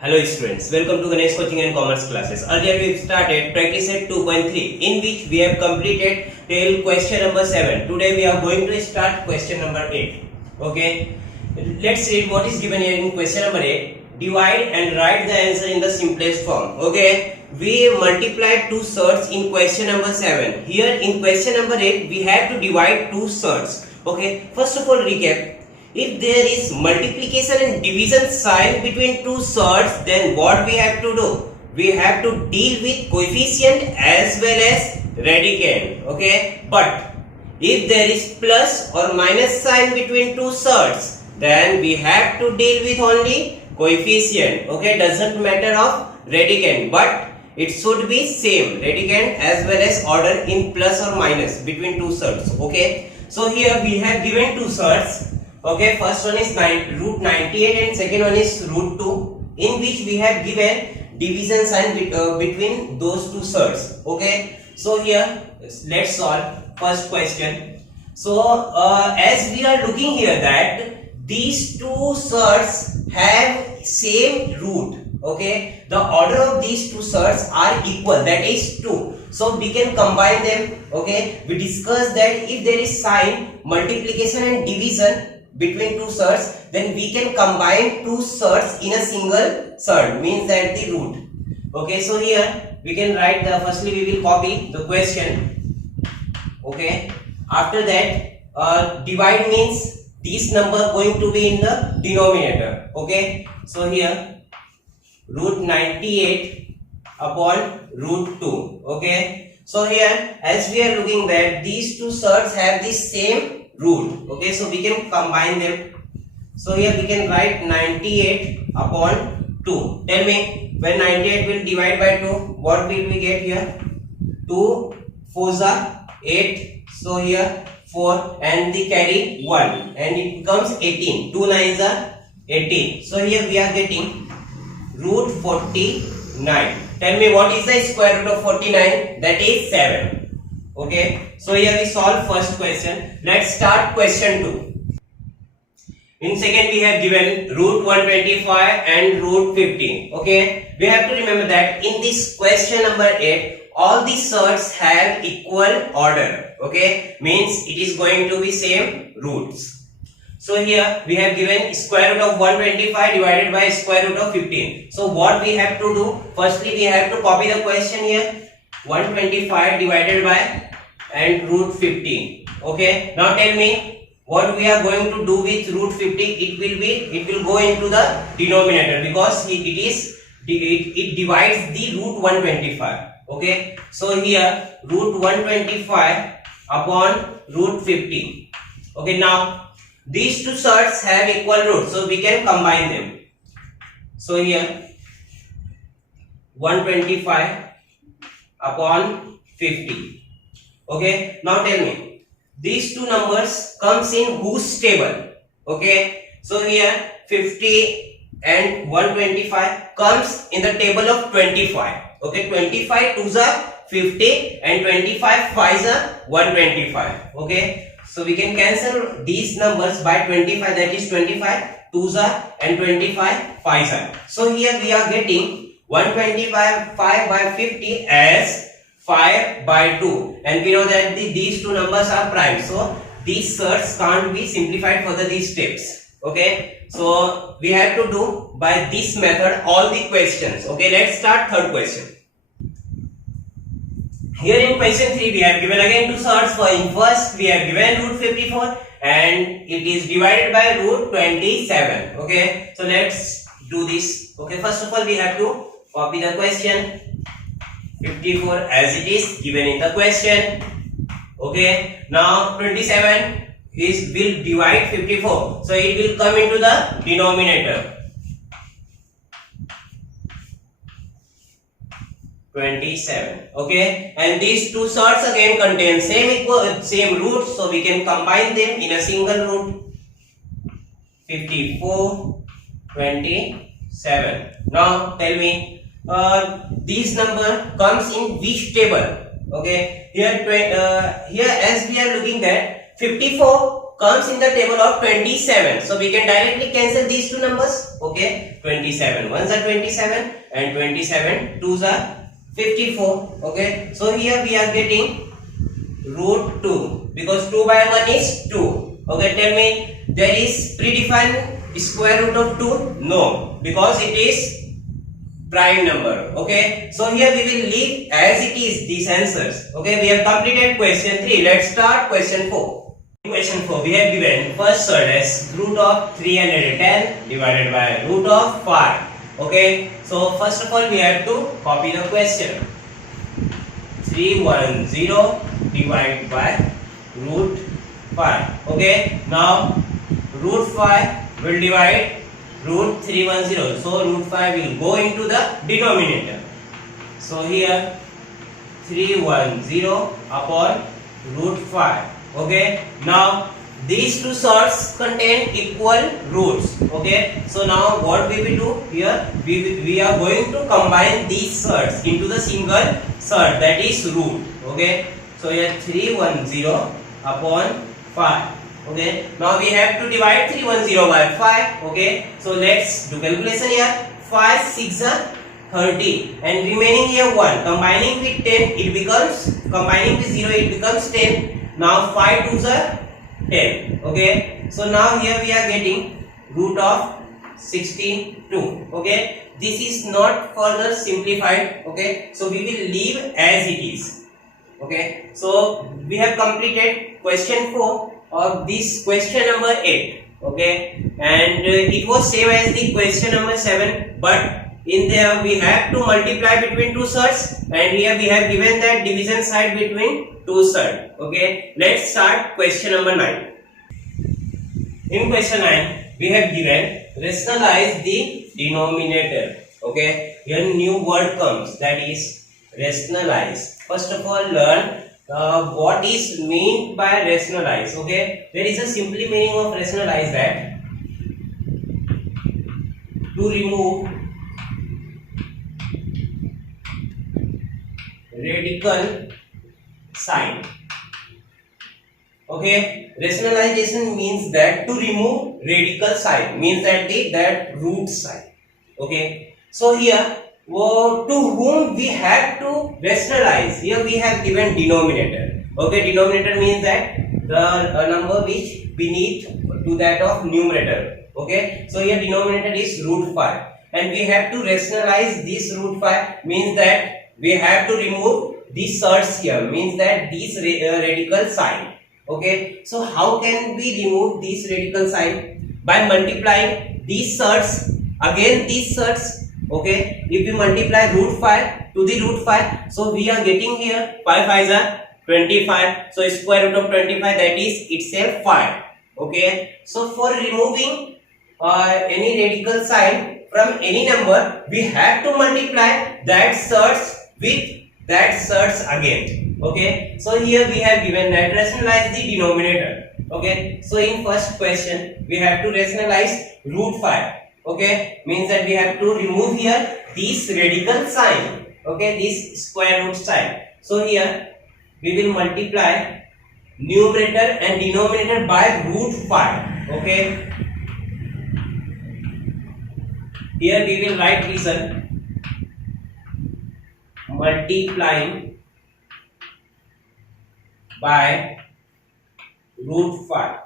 Hello students, welcome to Ganesh Coaching and Commerce classes. Earlier we started practice set 2.3 in which we have completed till question number 7. Today we are going to start question number 8. Okay, let's read what is given here in question number 8. Divide and write the answer in the simplest form. Okay, we multiplied two surds in question number 7. Here in question number 8 we have to divide two surds. Okay, first of all recap. If there is multiplication and division sign between two surds, then what we have to do? We have to deal with coefficient as well as radicand. Okay, but if there is plus or minus sign between two surds, then we have to deal with only coefficient. Okay, doesn't matter of radicand, but it should be same radicand as well as order in plus or minus between two surds. Okay, so here we have given two surds. Okay, first one is root 98 and second one is root 2, in which we have given division sign between those two surds. Okay, so here let's solve first question. So as we are looking here that these two surds have same root. Okay, the order of these two surds are equal, that is 2. So we can combine them. Okay, we discussed that if there is sign multiplication and division between two surds, then we can combine two surds in a single surd, means that the root. Okay, so here we can write the, firstly we will copy the question. Okay, after that divide means this number going to be in the denominator. Okay, so here root 98 upon root 2. Okay, so here as we are looking that these two surds have the same root. Okay, so we can combine them. So here we can write 98 upon 2. Tell me, when 98 will divide by 2, what will we get here? 2 4s are 8. So here 4 and the carry 1 and it becomes 18. 2 9s are 18. So here we are getting root 49. Tell me, what is the square root of 49? That is 7. Okay, so here we solve first question. Let's start question 2. In second we have given root 125 and root 15. Okay, we have to remember that in this question number 8 all the surds have equal order. Okay, means it is going to be same roots. So here we have given square root of 125 divided by square root of 15. So what we have to do? Firstly we have to copy the question here. 125 divided by and root 15. Okay, now tell me what we are going to do with root 15. It will go into the denominator because it divides the root 125. Okay, so here root 125 upon root 15. Okay, now these two surds have equal roots, so we can combine them. So here 125 upon 50. Okay, now tell me, these two numbers comes in whose table? Okay, so here 50 and 125 comes in the table of 25. Okay, 25 2s are 50 and 25 5s are 125. Okay, so we can cancel these numbers by 25, that is 25 2s are and 25 5s are. So here we are getting 125 5 by 50 as 5 by 2, and we know that these two numbers are prime, so these surds can't be simplified further these steps. Okay, so we have to do by this method all the questions. Okay, let's start third question. Here in question 3 we have given again two surds. For in first we have given root 54 and it is divided by root 27. Okay, so let's do this. Okay, first of all we have to copy the question. 54 as it is given in the question. Okay, now 27 will divide 54, so it will come into the denominator. 27. Okay, and these two surds again contain same roots, so we can combine them in a single root. 54 27. Now tell me, this number comes in which table? Okay, here as we are looking that 54 comes in the table of 27. So we can directly cancel these two numbers. Okay, 27 ones are 27 and 27 twos are 54. Okay, so here we are getting root 2 because 2 by 1 is 2. Okay, tell me, there is predefined square root of 2? No, because it is prime number. Okay, so here we will leave as it is these answers. Okay, we have completed question 3. Let's start question 4. In question 4 we have given first surd as root of 310 divided by root of 5. Okay, so first of all we have to copy the question. 310 divided by root 5. Okay, now root 5 will divide root 310, so root 5 will go into the denominator. So here 310 upon root 5. Okay, now these two surds contain equal roots. Okay, so now what we will do here, we are going to combine these surds into the single surd, that is root. Okay, so here 310 upon 5. Okay, now we have to divide 310 by 5. Okay, so let's do calculation here. 5 6 are 30 and remaining here 1. Combining with 10 it becomes, combining with 0 it becomes 10. Now 5 2s are 10. Okay, so now here we are getting root of 62. Okay, this is not further simplified. Okay, so we will leave as it is. Okay, so we have completed question 4 of this question number 8. Okay, and it was same as the question number 7, but in there we have to multiply between two surds, and here we have given that division side between two surds. Okay, let's start question number 9. In question 9 we have given rationalize the denominator. Okay, here new word comes, that is rationalize. First of all learn what is meant by rationalize. Okay, there is a simple meaning of rationalize, that to remove radical sign. Okay, rationalization means that to remove radical sign, means that root sign. Okay, so here to whom we have to rationalize, here we have given denominator. Okay, denominator means that the number which beneath to that of numerator. Okay, so here denominator is root 5 and we have to rationalize this root 5, means that we have to remove these surds here, means that this radical sign. Okay, so how can we remove this radical sign? By multiplying these surds again these surds. Okay, if we multiply root 5 to the root 5, so we are getting here 5 5s are 25, so square root of 25, that is itself 5. Okay, so for removing any radical sign from any number, we have to multiply that surds with that surds again. Okay, so here we have given that rationalize the denominator. Okay, so in first question we have to rationalize root 5. Okay, means that we have to remove here this radical sign. Okay, this square root sign. So here we will multiply numerator and denominator by root 5. Okay, here we will write reason multiplying by root 5.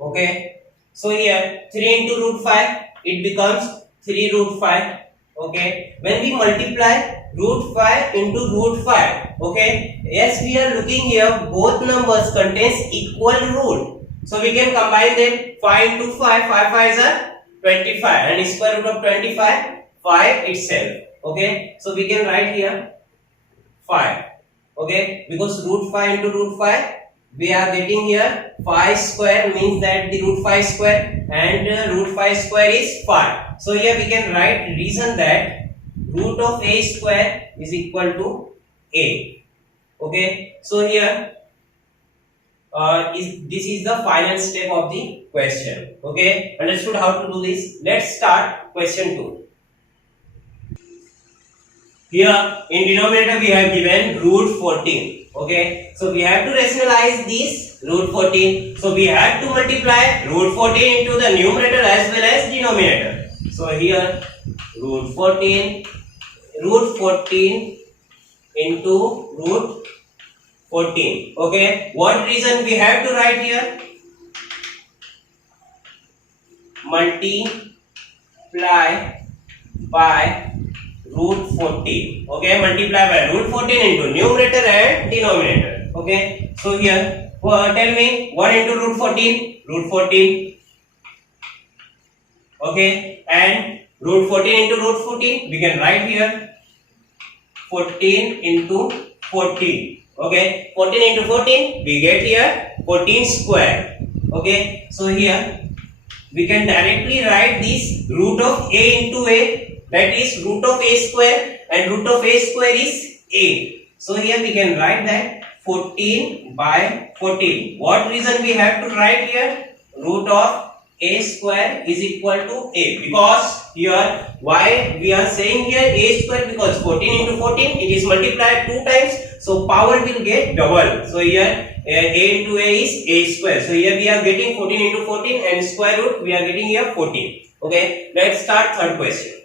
Okay, so here 3 into root 5 it becomes 3 root 5. Okay, when we multiply root 5 into root 5, okay, yes, we are looking here both numbers contains equal root, so we can combine them. 5 into 5, 5 5s are 25 and square root of 25 5 itself. Okay, so we can write here 5. Okay, because root 5 into root 5 we are getting here 5 square, means that the root 5 square, and root 5 square is 5. So here we can write reason that root of a square is equal to a. Okay, so here this is the final step of the question. Okay, understood how to do this? Let's start question 2. Here in denominator we have given root 14. Okay, so we have to rationalize this root 14. So we have to multiply root 14 into the numerator as well as denominator. So here root 14 into root 14. Okay, what reason we have to write here? Multiply by root 14. Okay, multiply by root 14 into numerator and denominator. Okay, so here tell me 1 into root 14, root 14. Okay, and root 14 into root 14, we can write here 14 into 14. Okay, 14 into 14, we get here 14 square. Okay, so here we can directly write this root of a into a, that is root of a square, and root of a square is a. So here we can write that 14 by 14. What reason we have to write here? Root of a square is equal to a, because here why we are saying here a square, because 14 into 14 it is multiplied 2 times, so power will get double. So here a into a is a square. So here we are getting 14 into 14 and square root we are getting here 14. Okay, let's start third question.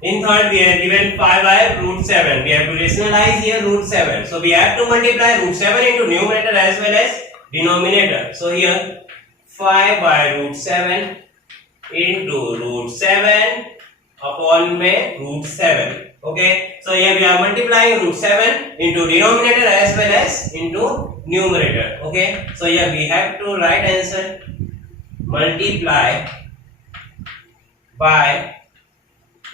In third we are given 5 by root 7. We have to rationalize here root 7. So we have to multiply root 7 into numerator as well as denominator. So here 5 by root 7 into root 7 upon में root 7. Okay, so here we are multiplying root 7 into denominator as well as into numerator. Okay, so here we have to write answer multiply by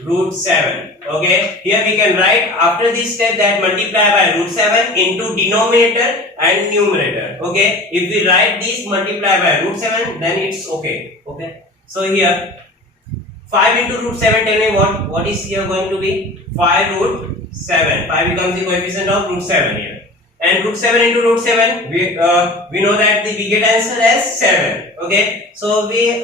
root 7. Okay, here we can write after this step that multiply by root 7 into denominator and numerator. Okay, if we write this multiply by root 7, then it's okay. Okay, so here 5 into root 7, tell me what is here going to be? 5 root 7. 5 becomes the coefficient of root 7 here. And root 7 into root 7, we know that we get answer as 7. Okay, so we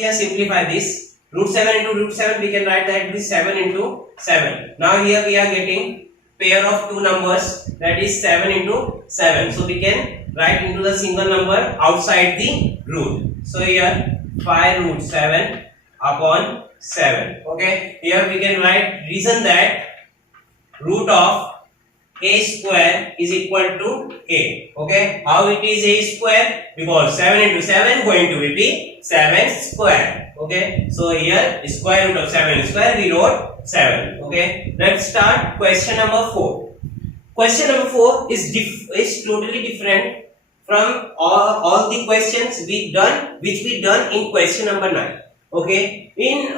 just simplify this. Root 7 into root 7, we can write that is 7 into 7. Now here we are getting pair of two numbers, that is 7 into 7. So we can write into the single number outside the root. So here 5 root 7 upon 7. Okay, here we can write reason that root of a square is equal to a. Okay, how it is a square? Because 7 into 7 going to be 7 square. Okay, so here square root of 7 square, we wrote 7. Okay, let's start question number 4. Question number 4 is totally different from all the questions which we done in question number 9. Okay, in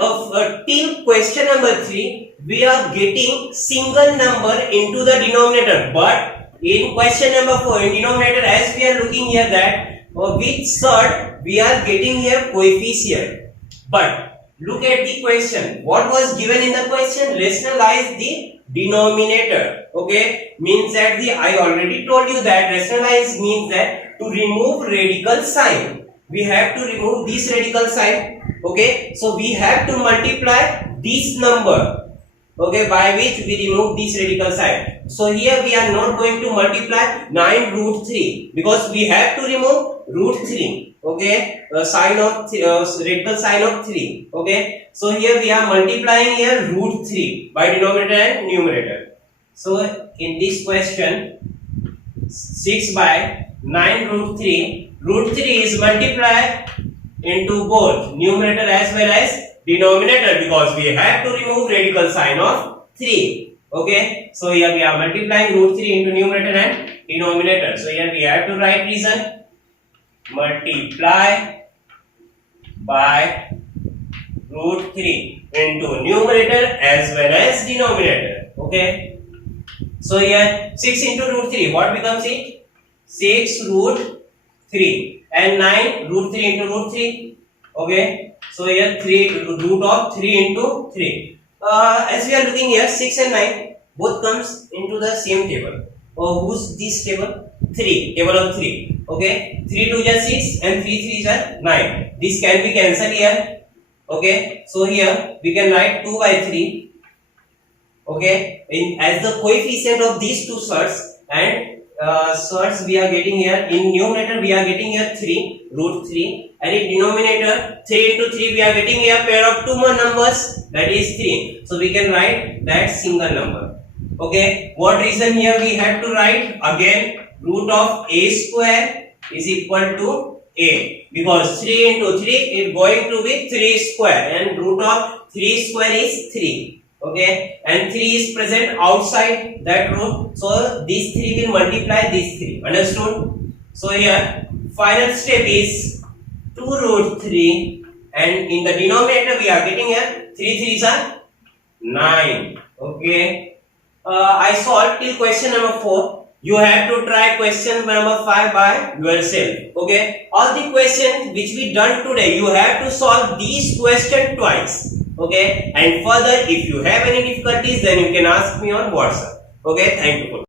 till question number 3 we are getting single number into the denominator, but in question number 4 in denominator, as we are looking here that which sort we are getting here coefficient. But look at the question. What was given in the question? Rationalize the denominator. Okay, means that I already told you that rationalize means that to remove radical sign. We have to remove this radical sign. Okay, so we have to multiply this number. Okay, by which we remove this radical sign. So here we are not going to multiply 9 root 3 because we have to remove root 3. Okay, sign of radical sign of 3. Okay, so here we are multiplying here root 3 by denominator and numerator. So in this question 6 by 9 root 3, root 3 is multiplied into both numerator as well as denominator because we have to remove radical sign of 3. Okay, so here we are multiplying root 3 into numerator and denominator. So here we have to write reason multiply by root 3 into numerator as well as denominator. Okay, so here 6 into root 3, what becomes it? 6 root 3 and 9 root 3 into root 3. Okay, so here 3 root of 3 into 3. As we are looking here 6 and 9 both comes into the same table. Who's this table? 3, table of 3. Okay, 3 2 is 6 and 3 3 is 9. This can be cancelled here. Okay, so here we can write 2 by 3. Okay, as the coefficient of these two sorts, and source we are getting here. In numerator we are getting here 3 root 3, and in denominator 3 into 3 we are getting here pair of two more numbers, that is 3. So we can write that single number. Okay, what reason here we have to write? Again, root of a square is equal to a, because 3 into 3 is going to be 3 square, and root of 3 square is 3. Okay, and 3 is present outside that root, so this 3 will multiply this 3. Understood? So here final step is 2 root 3, and in the denominator we are getting here 3 3s are 9. Okay, I solved till question number 4. You have to try question number 5 by yourself. Okay, all the questions which we done today, you have to solve these questions twice. Okay, and further if you have any difficulties, then you can ask me on WhatsApp. Okay, thank you.